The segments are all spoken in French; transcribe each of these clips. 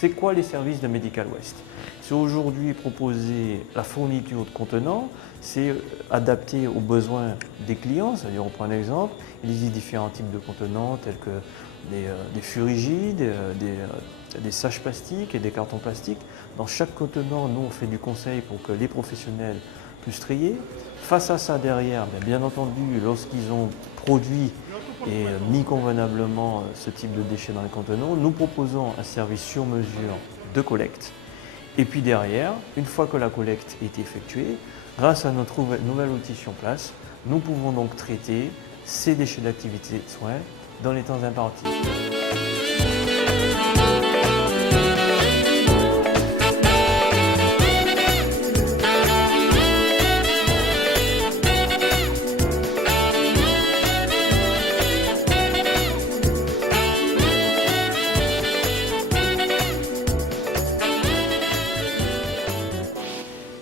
C'est quoi les services de Medical Waste? C'est aujourd'hui proposer la fourniture de contenants, c'est adapté aux besoins des clients. C'est-à-dire, on prend un exemple, il existe différents types de contenants tels que des fûts rigides, des saches plastiques et des cartons plastiques. Dans chaque contenant, nous on fait du conseil pour que les professionnels puissent trier. Face à ça derrière, bien entendu, lorsqu'ils ont produit et mis convenablement ce type de déchets dans les contenants, nous proposons un service sur mesure de collecte. Et puis derrière, une fois que la collecte est effectuée, grâce à notre nouvel outil sur place, nous pouvons donc traiter ces déchets d'activité de soins dans les temps impartis.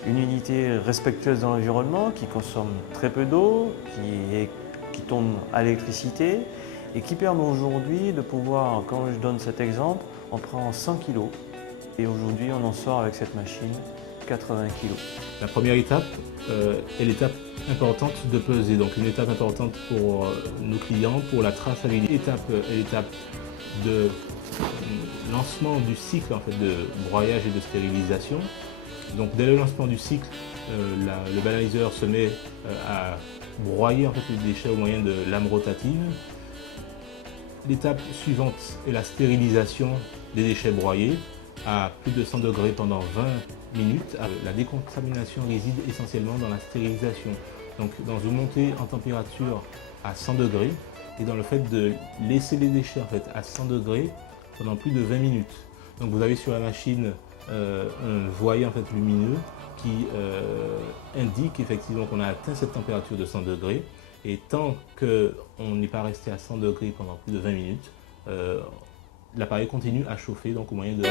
Une unité respectueuse de l'environnement qui consomme très peu d'eau, qui tourne à l'électricité et qui permet aujourd'hui de pouvoir, quand je donne cet exemple, on prend 100 kg et aujourd'hui on en sort avec cette machine 80 kg. La première étape est l'étape importante de peser, donc une étape importante pour nos clients, pour la traçabilité. L'étape est l'étape de lancement du cycle en fait, de broyage et de stérilisation. Donc dès le lancement du cycle, le banaliseur se met à broyer en fait, les déchets au moyen de lames rotatives. L'étape suivante est la stérilisation des déchets broyés à plus de 100 degrés pendant 20 minutes. La décontamination réside essentiellement dans la stérilisation. Donc dans une montée en température à 100 degrés et dans le fait de laisser les déchets en fait, à 100 degrés pendant plus de 20 minutes. Donc vous avez sur la machine un voyer en fait, lumineux qui indique effectivement qu'on a atteint cette température de 100 degrés. Et tant qu'on n'est pas resté à 100 degrés pendant plus de 20 minutes, l'appareil continue à chauffer donc au moyen de...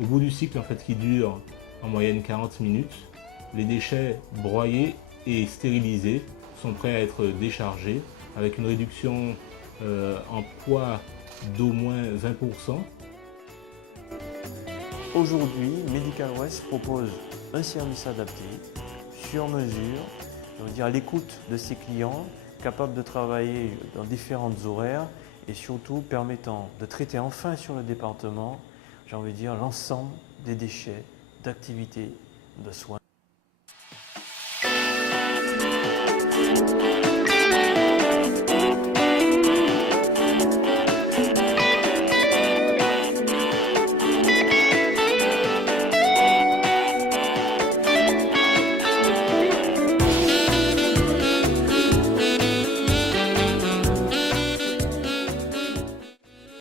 Au bout du cycle en fait, qui dure en moyenne 40 minutes, les déchets broyés et stérilisés sont prêts à être déchargés avec une réduction en poids d'au moins 20%. Aujourd'hui, Medical Waste propose un service adapté, sur mesure, on va dire à l'écoute de ses clients, capable de travailler dans différentes horaires et surtout permettant de traiter enfin sur le département, j'ai envie de dire, l'ensemble des déchets d'activité de soins.